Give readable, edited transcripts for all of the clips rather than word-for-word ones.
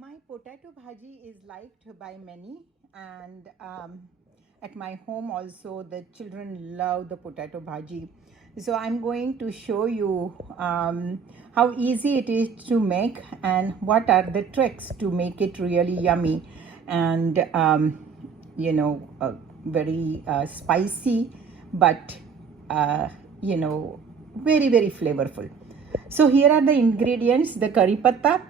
My potato bhaji is liked by many, and at my home also the children love the potato bhaji. So I'm going to show you how easy it is to make and what are the tricks to make it really yummy and very spicy, but uh, you know very flavorful. So here are the ingredients: the curry patta,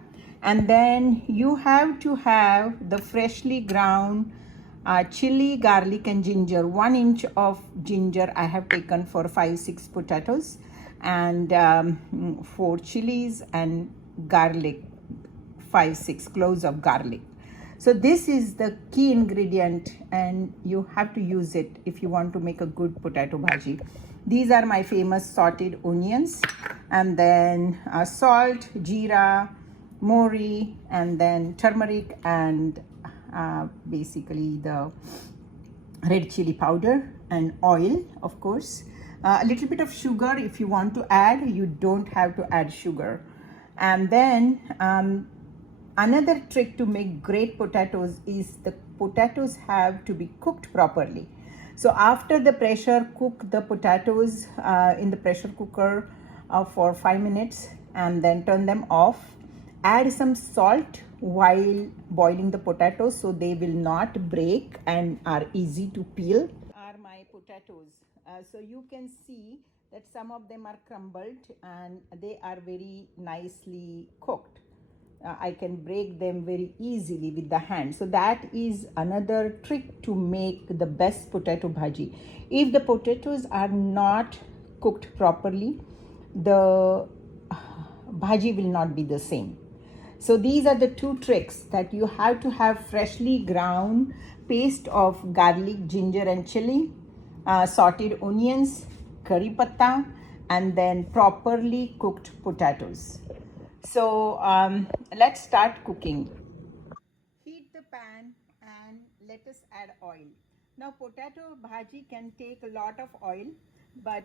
and then you have to have the freshly ground chili, garlic, and ginger. 1 inch of ginger I have taken for 5-6 potatoes, and 4 chilies and garlic, 5-6 cloves of garlic. So this is the key ingredient, and you have to use it if you want to make a good potato bhaji. These are my famous sauteed onions, and then salt, jeera, mori, and then turmeric, and basically the red chili powder and oil, of course. A little bit of sugar if you want to add. You don't have to add sugar. And then another trick to make great potatoes is the potatoes have to be cooked properly. So after the pressure, cook the potatoes in the pressure cooker for 5 minutes, and then turn them off. Add some salt while boiling the potatoes so they will not break and are easy to peel. Are my potatoes. So you can see that some of them are crumbled and they are very nicely cooked. I can break them very easily with the hand. So that is another trick to make the best potato bhaji. If the potatoes are not cooked properly, the bhaji will not be the same. So these are the two tricks: that you have to have freshly ground paste of garlic, ginger, and chili, sauteed onions, curry patta, and then properly cooked potatoes. So let's start cooking. Heat the pan and let us add oil. Now potato bhaji can take a lot of oil, but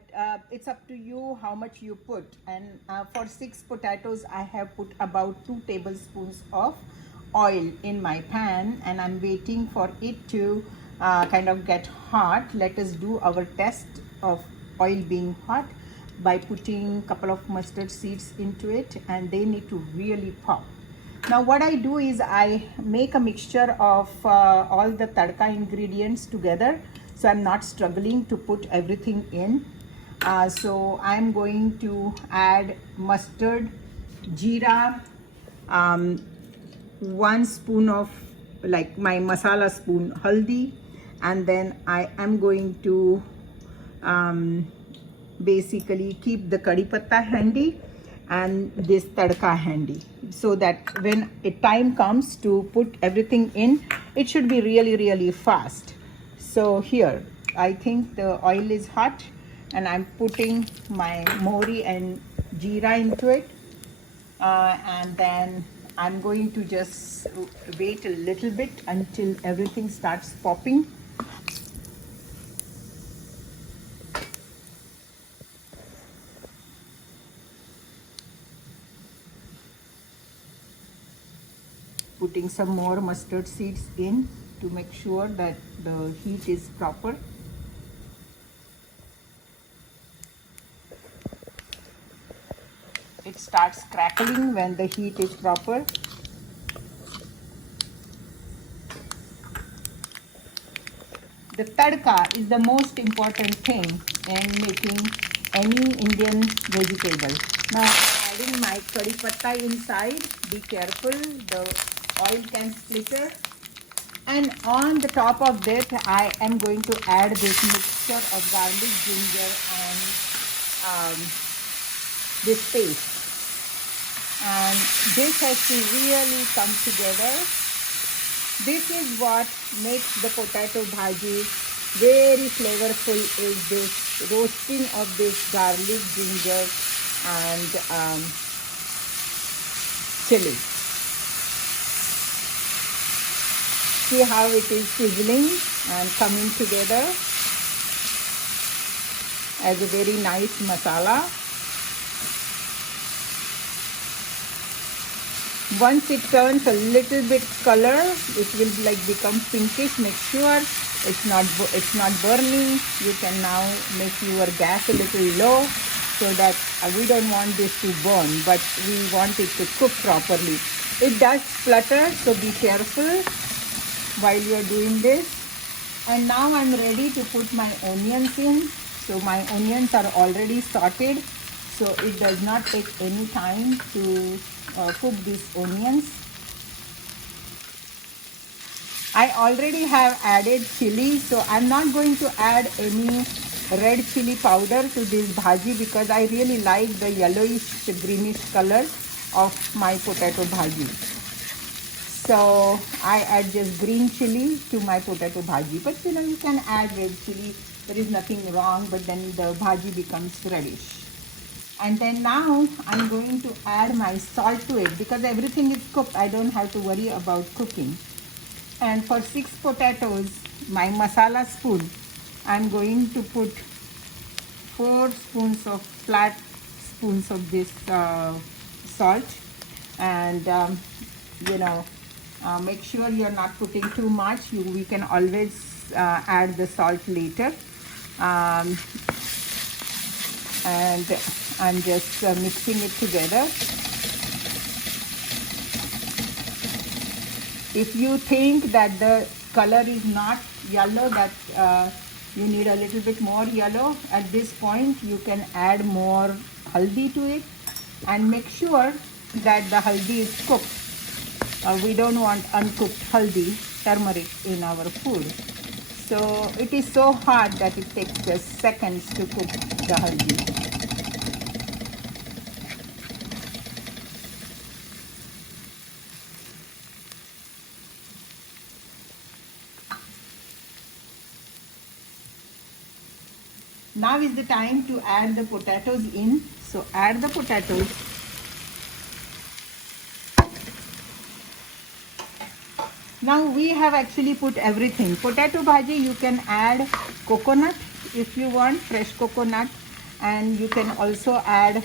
it's up to you how much you put. And for 6 potatoes I have put about 2 tablespoons of oil in my pan, and I'm waiting for it to kind of get hot. Let us do our test of oil being hot by putting a couple of mustard seeds into it, and they need to really pop. Now what I do is I make a mixture of all the tadka ingredients together, so I'm not struggling to put everything in. So I'm going to add mustard, jeera, 1 spoon of, like, my masala spoon, haldi, and then I am going to basically keep the curry patta handy and this tadka handy, so that when a time comes to put everything in, it should be really fast. So here I think the oil is hot, and I'm putting my mori and jeera into it, and then I'm going to just wait a little bit until everything starts popping. Putting some more mustard seeds in to make sure that the heat is proper. It starts crackling when the heat is proper. The tadka is the most important thing in making any Indian vegetable. Now adding my curry patta inside. Be careful, the oil can splitter. And on the top of that, I am going to add this mixture of garlic, ginger, and this paste. And this has to really come together. This is what makes the potato bhaji very flavorful, is this roasting of this garlic, ginger, and chili. See how it is sizzling and coming together as a very nice masala. Once it turns a little bit color, it will like become pinkish. Make sure it's not burning. You can now make your gas a little low so that we don't want this to burn, but we want it to cook properly. It does splutter, so be careful while you're doing this. And now I'm ready to put my onions in. So my onions are already sauteed, so it does not take any time to cook these onions. I already have added chili, so I'm not going to add any red chili powder to this bhaji because I really like the yellowish greenish color of my potato bhaji. So I add just green chili to my potato bhaji, but you can add red chili. There is nothing wrong, but then the bhaji becomes reddish. And then now I'm going to add my salt to it because everything is cooked. I don't have to worry about cooking. And for 6 potatoes, my masala spoon, I'm going to put 4 spoons of flat spoons of this salt. And make sure you're not putting too much. We can always add the salt later. And I'm just mixing it together. If you think that the color is not yellow, that you need a little bit more yellow, at this point you can add more haldi to it and make sure that the haldi is cooked. We don't want uncooked haldi, turmeric, in our food. So it is so hot that it takes just seconds to cook the haldi. Now is the time to add the potatoes in. So add the potatoes. Now we have actually put everything. Potato bhaji, you can add coconut if you want, fresh coconut, and you can also add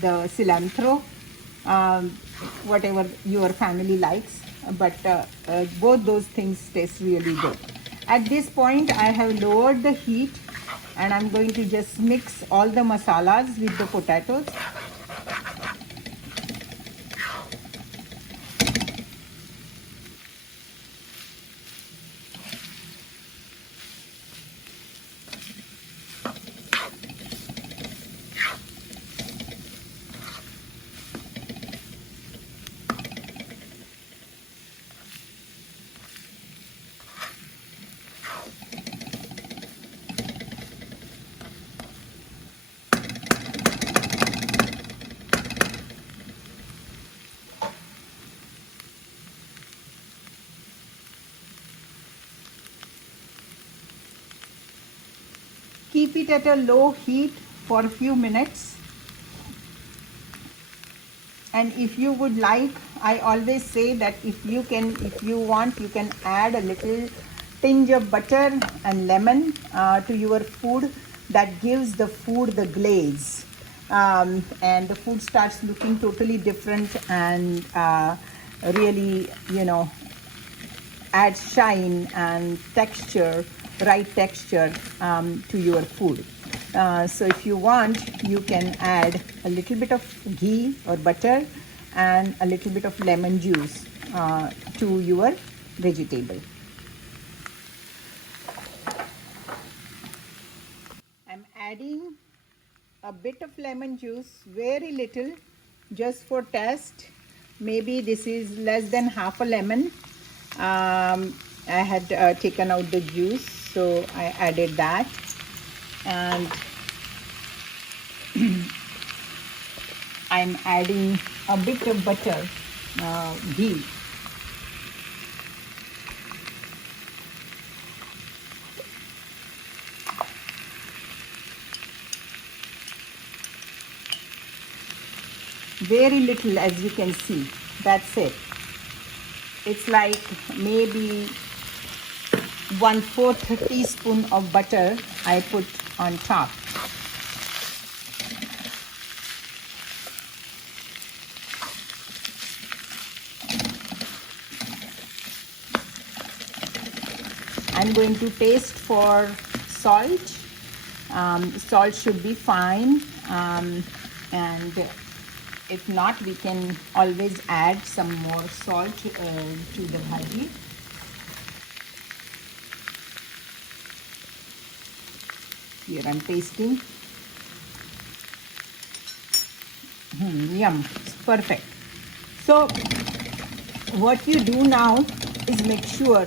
the cilantro, whatever your family likes. But both those things taste really good. At this point, I have lowered the heat and I'm going to just mix all the masalas with the potatoes. Keep it at a low heat for a few minutes. And if you would like, I always say that if you want, you can add a little tinge of butter and lemon to your food. That gives the food the glaze. And the food starts looking totally different and really, adds shine and texture, right texture to your food. So if you want, you can add a little bit of ghee or butter and a little bit of lemon juice to your vegetable. I'm adding a bit of lemon juice, very little, just for taste. Maybe this is less than half a lemon. I had taken out the juice, so I added that. And I'm adding a bit of butter, ghee. Very little, as you can see. That's it. It's like maybe 1/4 teaspoon of butter I put on top. I'm going to taste for salt. Salt should be fine, and if not, we can always add some more salt to the bhaji. Here I'm tasting. Yum, it's perfect. So what you do now is make sure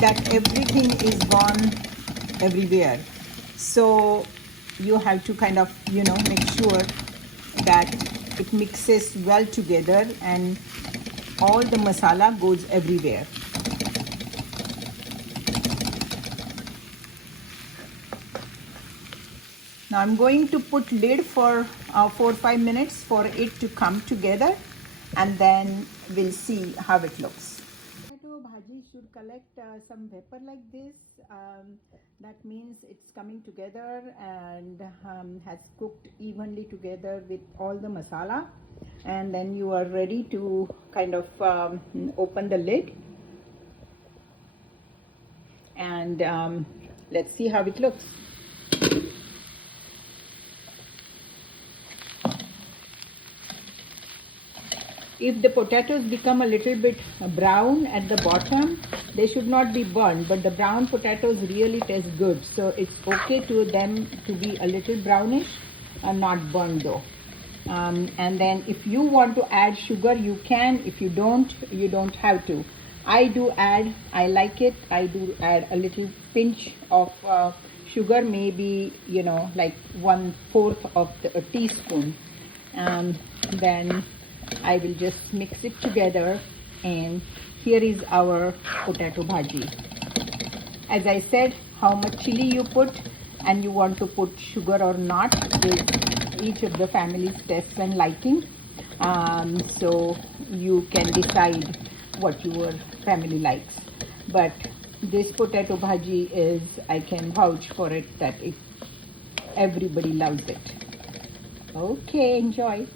that everything is gone everywhere. So you have to kind of, make sure that it mixes well together and all the masala goes everywhere. Now I'm going to put lid for 4 or 5 minutes for it to come together, and then we'll see how it looks. Potato bhaji should collect some vapor like this. That means it's coming together and has cooked evenly together with all the masala, and then you are ready to kind of open the lid, and let's see how it looks. If the potatoes become a little bit brown at the bottom, they should not be burned, but the brown potatoes really taste good. So it's okay to them to be a little brownish and not burned though. And then if you want to add sugar, you can. If you don't, you don't have to. I do add, I like it, I do add a little pinch of sugar, maybe, like 1/4 of a teaspoon. Then I will just mix it together, and here is our potato bhaji. As I said, how much chili you put and you want to put sugar or not is each of the family's taste and liking. So you can decide what your family likes. But this potato bhaji is, I can vouch for it that everybody loves it. Okay, enjoy.